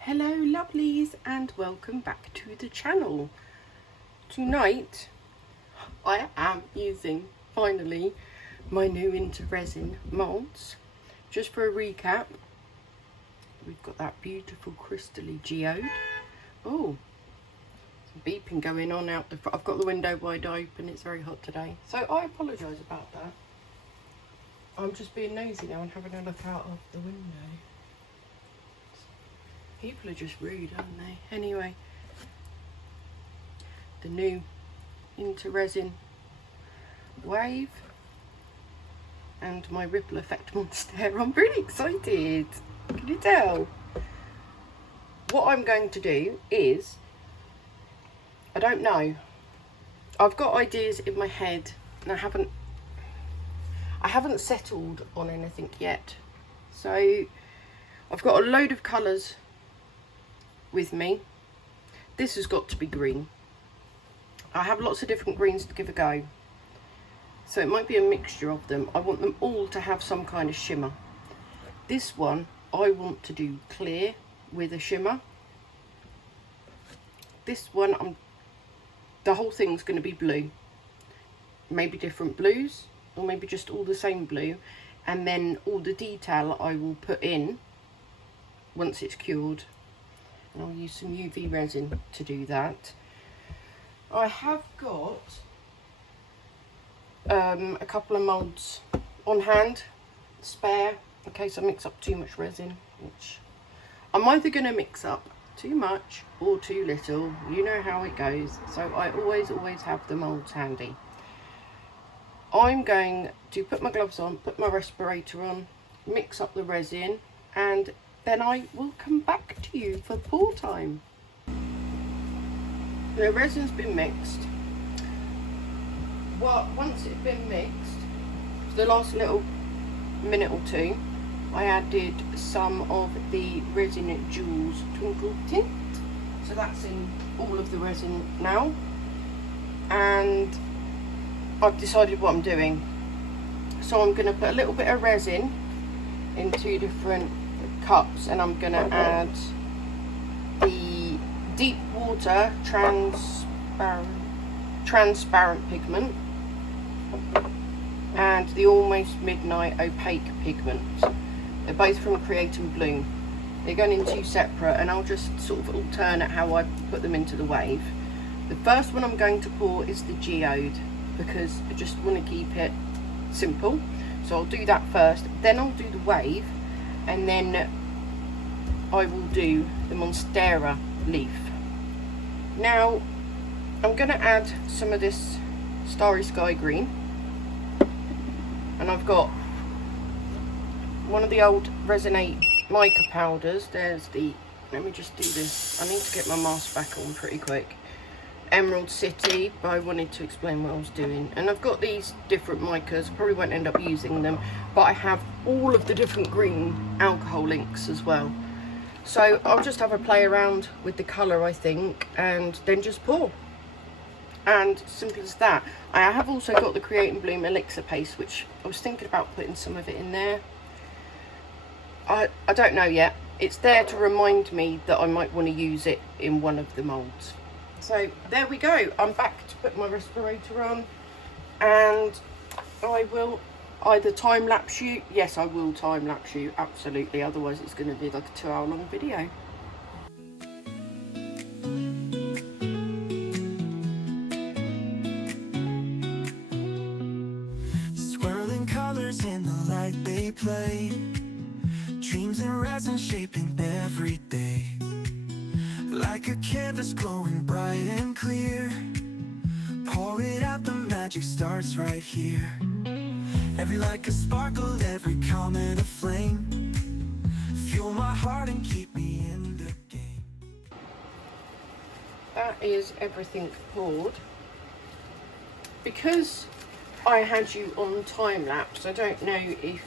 Hello lovelies and welcome back to the channel. Tonight I am using finally my new resin moulds. Just for a recap, we've got that beautiful crystally geode. Oh, some beeping going on out the front. I've got the window wide open, it's very hot today, so I apologise about that. I'm just being nosy now and having a look out of the window. People are just rude, aren't they? Anyway, the new resin wave and my ripple effect monster. I'm really excited. Can you tell? What I'm going to do is, I don't know. I've got ideas in my head and I haven't settled on anything yet. So I've got a load of colours with me. This has got to be green. I have lots of different greens to give a go, so it might be a mixture of them. I want them all to have some kind of shimmer. This one I want to do clear with a shimmer. This one the whole thing's going to be blue, maybe different blues or maybe just all the same blue, and then all the detail I will put in once it's cured. And I'll use some UV resin to do that. I have got a couple of moulds on hand, spare, in case I mix up too much resin, which I'm either going to mix up too much or too little. You know how it goes. So I always have the moulds handy. I'm going to put my gloves on, put my respirator on, mix up the resin, and then I will come back to you for pour time. The resin's been mixed. Once it's been mixed, for the last little minute or two, I added some of the Resin Jewels Twinkle Tint. So that's in all of the resin now. And I've decided what I'm doing. So I'm going to put a little bit of resin in two different cups, and I'm going to add the deep water transparent pigment and the almost midnight opaque pigment. They're both from Create and Bloom. They're going in two separate, and I'll just sort of alternate how I put them into the wave. The first one I'm going to pour is the geode, because I just want to keep it simple. So I'll do that first, then I'll do the wave, and then I will do the Monstera leaf. Now I'm going to add some of this Starry Sky Green, and I've got one of the old Resonate mica powders. There's the, let me just do this, I need to get my mask back on pretty quick. Emerald City, but I wanted to explain what I was doing. And I've got these different micas, probably won't end up using them, but I have all of the different green alcohol inks as well. So I'll just have a play around with the colour, I think, and then just pour. And simple as that. I have also got the Create and Bloom elixir paste, which I was thinking about putting some of it in there. I don't know yet. It's there to remind me that I might want to use it in one of the moulds. So there we go. I'm back to put my respirator on, and I will either time-lapse you. Yes, I will time-lapse you, absolutely. Otherwise it's going to be like a 2-hour-long video. Swirling colors in the light they play, dreams in resin shaping every day. Like a canvas glowing bright and clear, pour it out, the magic starts right here. Every light a sparkle, every comment a flame, fuel my heart and keep me in the game. That is everything poured. Because I had you on time lapse, I don't know if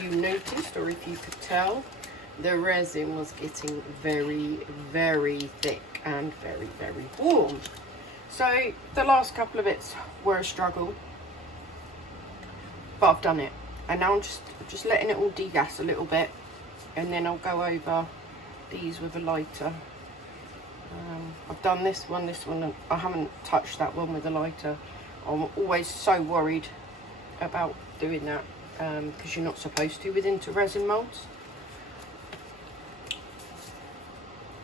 you noticed or if you could tell, the resin was getting very thick and very warm. So the last couple of bits were a struggle, but I've done it, and now I'm just letting it all degas a little bit, and then I'll go over these with a lighter. I've done this one, and I haven't touched that one with a lighter. I'm always so worried about doing that because you're not supposed to with into resin moulds.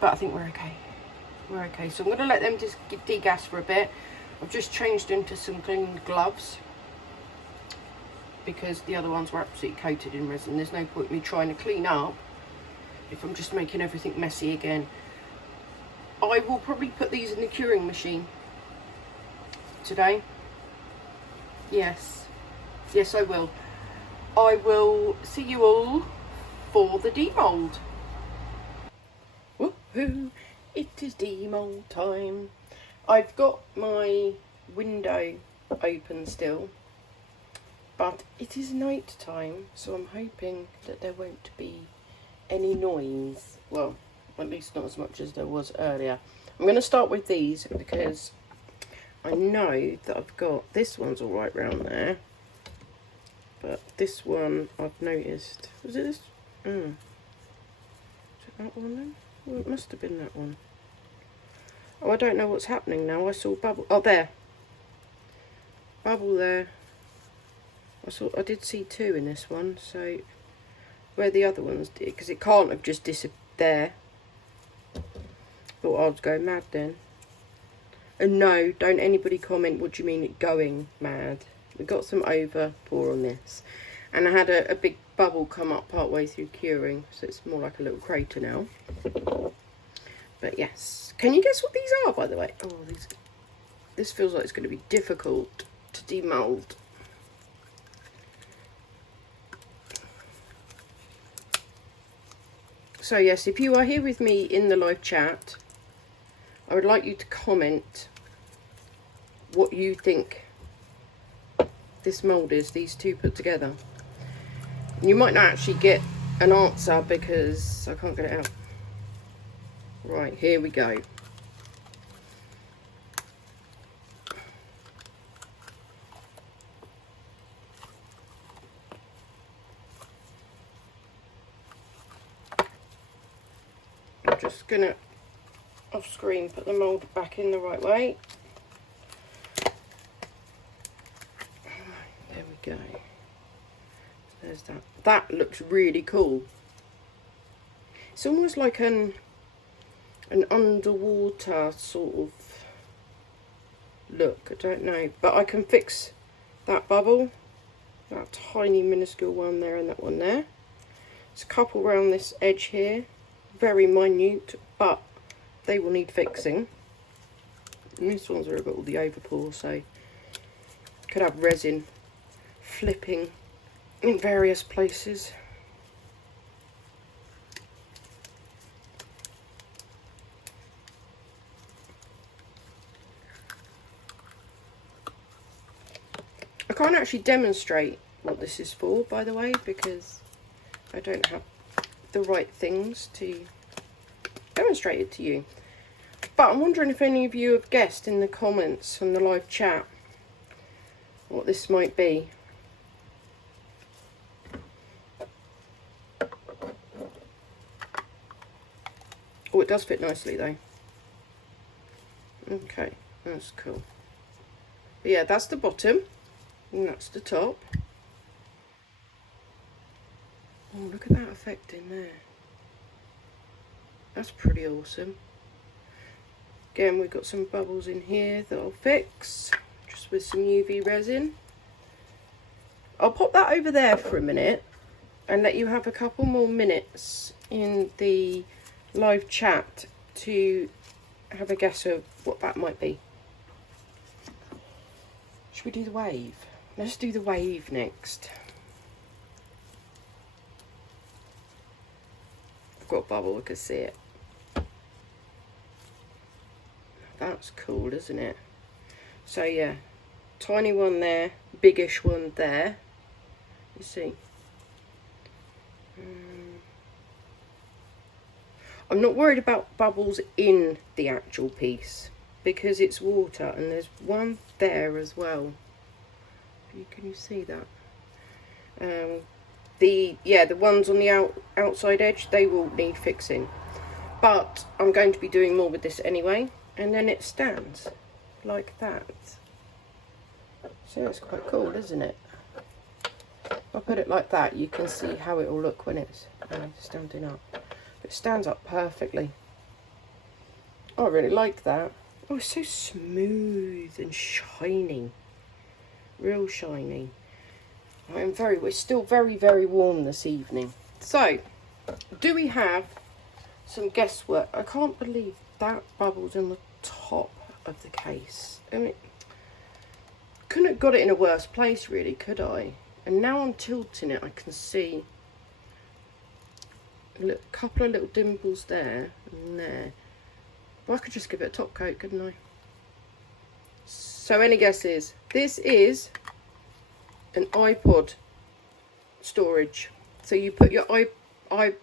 But I think we're okay. We're okay. So I'm going to let them just degas for a bit. I've just changed into some clean gloves because the other ones were absolutely coated in resin. There's no point in me trying to clean up if I'm just making everything messy again. I will probably put these in the curing machine today. Yes, I will. I will see you all for the demould. Woohoo! It is demould time. I've got my window open still, but it is night time, so I'm hoping that there won't be any noise. Well, at least not as much as there was earlier. I'm going to start with these because I know that I've got, this one's all right round there, but this one I've noticed, was it this? Is it that one then? Well, it must have been that one. Oh, I don't know what's happening now. I saw bubble, oh there, bubble there. I did see two in this one, so where the other ones did, because it can't have just disappeared there. Thought I was going mad then. And no, don't anybody comment what do you mean it going mad. We got some over pour on this, and I had a big bubble come up part way through curing, so it's more like a little crater now. But yes, can you guess what these are, by the way? Oh, this feels like it's going to be difficult to demould. So yes, if you are here with me in the live chat, I would like you to comment what you think this mould is, these two put together. You might not actually get an answer because I can't get it out. Right, here we go. I'm just gonna off screen put the mould back in the right way. There we go. There's that. That looks really cool. It's almost like an underwater sort of look. I don't know, but I can fix that bubble, that tiny minuscule one there and that one there. There's a couple around this edge here, very minute, but they will need fixing. And these ones are got all the overpour, so could have resin flipping in various places. I can't actually demonstrate what this is for, by the way, because I don't have the right things to demonstrate it to you. But I'm wondering if any of you have guessed in the comments on the live chat what this might be. Oh, it does fit nicely though. Okay, that's cool. But yeah, that's the bottom and that's the top. Oh, look at that effect in there. That's pretty awesome. Again, we've got some bubbles in here that I'll fix just with some UV resin. I'll pop that over there for a minute and let you have a couple more minutes in the live chat to have a guess of what that might be. Should we do the wave? Let's do the wave next. I've got a bubble, I can see it. That's cool, isn't it? So yeah, tiny one there, biggish one there. You see. I'm not worried about bubbles in the actual piece because it's water, and there's one there as well. Can you see that? The ones on the outside edge, they will need fixing. but I'm going to be doing more with this anyway, and then it stands like that. So it's quite cool, isn't it? If I put it like that, you can see how it will look when it's standing up. It stands up perfectly. I really like that. Oh, it's so smooth and shiny. Real shiny. It's still very, very warm this evening. So, do we have some guesswork? I can't believe that bubble's in the top of the case. I mean, couldn't have got it in a worse place, really, could I? And now I'm tilting it, I can see a couple of little dimples there and there. Well, I could just give it a top coat, couldn't I? So any guesses? This is an iPod storage. So you put your iPod,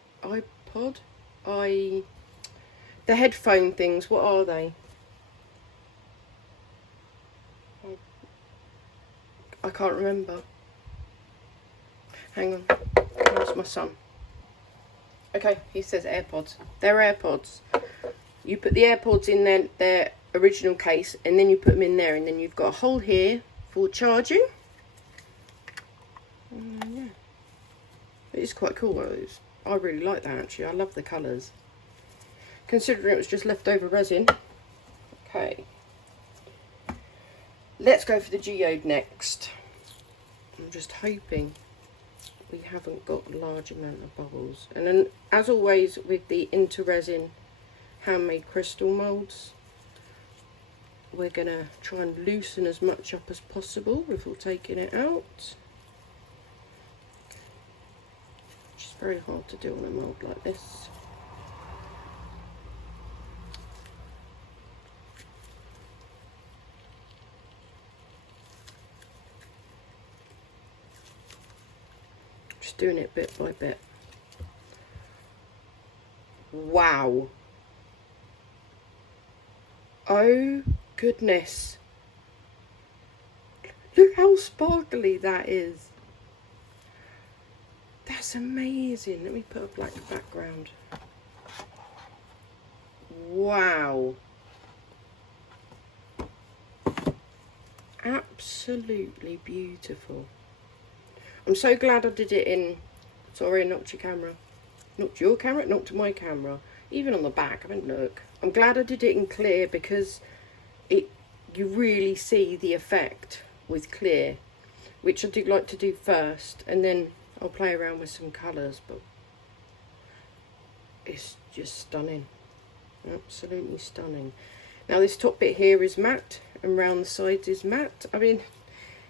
the headphone things. What are they? I can't remember. Hang on. Where's my son? Okay, he says AirPods. They're AirPods. You put the AirPods in their original case, and then you put them in there, and then you've got a hole here for charging. Yeah, it is quite cool. I really like that, actually. I love the colours, considering it was just leftover resin. Okay, let's go for the geode next. I'm just hoping we haven't got a large amount of bubbles. And then, as always with the resin handmade crystal moulds, we're going to try and loosen as much up as possible before taking it out. Which is very hard to do on a mould like this. Just doing it bit by bit. Wow. Oh goodness. Look how sparkly that is. That's amazing. Let me put a black background. Wow. Absolutely beautiful. I'm so glad I did it in... Sorry, I knocked your camera. Knocked your camera? Knocked my camera. Even on the back, I mean, look. I'm glad I did it in clear, because you really see the effect with clear, which I do like to do first, and then I'll play around with some colours, but it's just stunning. Absolutely stunning. Now this top bit here is matte, and round the sides is matte. I mean,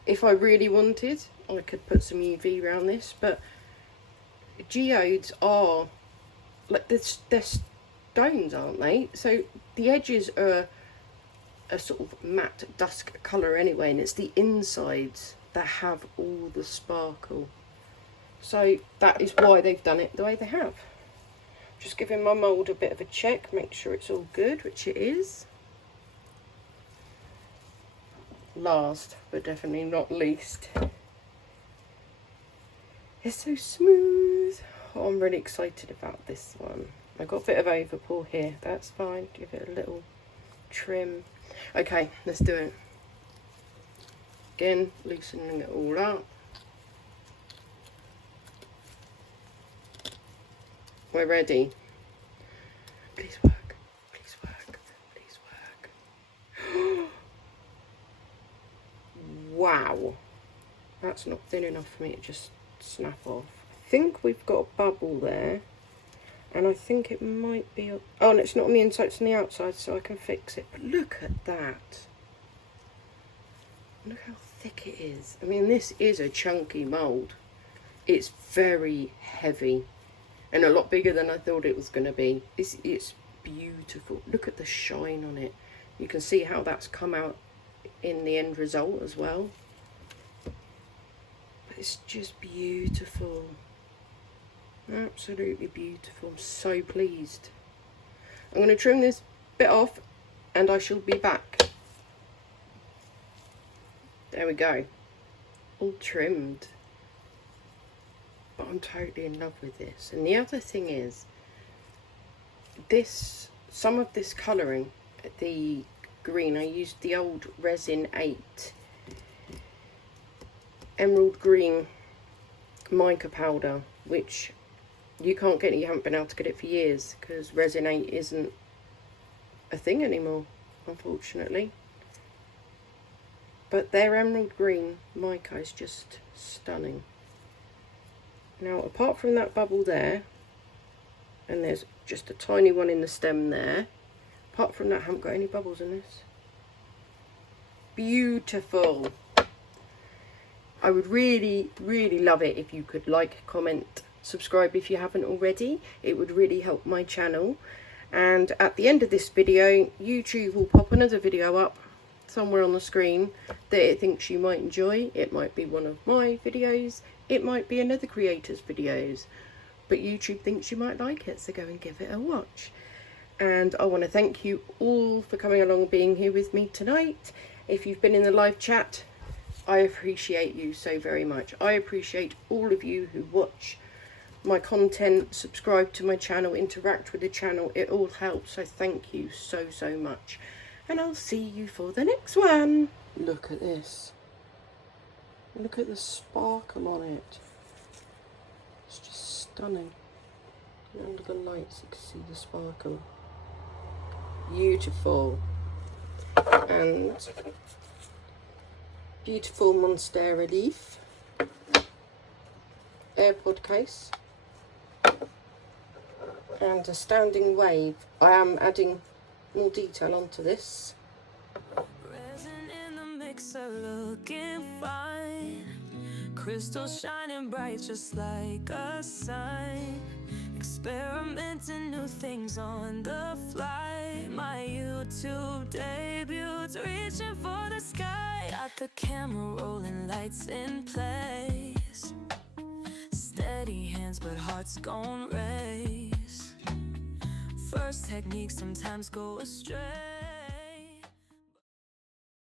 if I really wanted, I could put some UV around this, but geodes are like they're stones, aren't they? So the edges are a sort of matte dusk colour anyway, and it's the insides that have all the sparkle. So that is why they've done it the way they have. Just giving my mould a bit of a check, make sure it's all good, which it is. Last but definitely not least, it's so smooth. Oh, I'm really excited about this one. I got a bit of overpour here, that's fine. Give it a little trim. Okay, let's do it. Again, loosening it all up. We're ready. Please work, please work, please work. Wow, that's not thin enough for me to just snap off. I think we've got a bubble there, and I think it might be... Oh, and it's not on the inside, it's on the outside, so I can fix it. But look at that. Look how thick it is. I mean, this is a chunky mould. It's very heavy, and a lot bigger than I thought it was going to be. It's beautiful. Look at the shine on it. You can see how that's come out in the end result as well. But it's just beautiful. Absolutely beautiful. I'm so pleased. I'm going to trim this bit off, and I shall be back. There we go. All trimmed. But I'm totally in love with this. And the other thing is, some of this colouring, the green, I used the old Resin 8 emerald green mica powder, which you can't get, you haven't been able to get it for years because Resin 8 isn't a thing anymore, unfortunately. But their emerald green mica is just stunning. Now, apart from that bubble there, and there's just a tiny one in the stem there, apart from that, I haven't got any bubbles in this. Beautiful. I would really, really love it if you could like, comment, subscribe if you haven't already. It would really help my channel. And at the end of this video, YouTube will pop another video up somewhere on the screen that it thinks you might enjoy. It might be one of my videos, it might be another creator's videos, but YouTube thinks you might like it, so go and give it a watch. And I want to thank you all for coming along and being here with me tonight. If you've been in the live chat, I appreciate you so very much. I appreciate all of you who watch my content, subscribe to my channel, interact with the channel. It all helps, so thank you so, so much. And I'll see you for the next one. Look at this. Look at the sparkle on it. It's just stunning. Under the lights you can see the sparkle. Beautiful. And beautiful monstera leaf. Airpod case. And a standing wave. I am adding more detail onto this. Resin in the mixer looking fine. Crystal shining bright just like a sign. Experimenting new things on the fly. My YouTube debut's reaching for the sky. Got the camera rolling, lights in place. Steady hands but hearts gon' race. First technique sometimes go astray.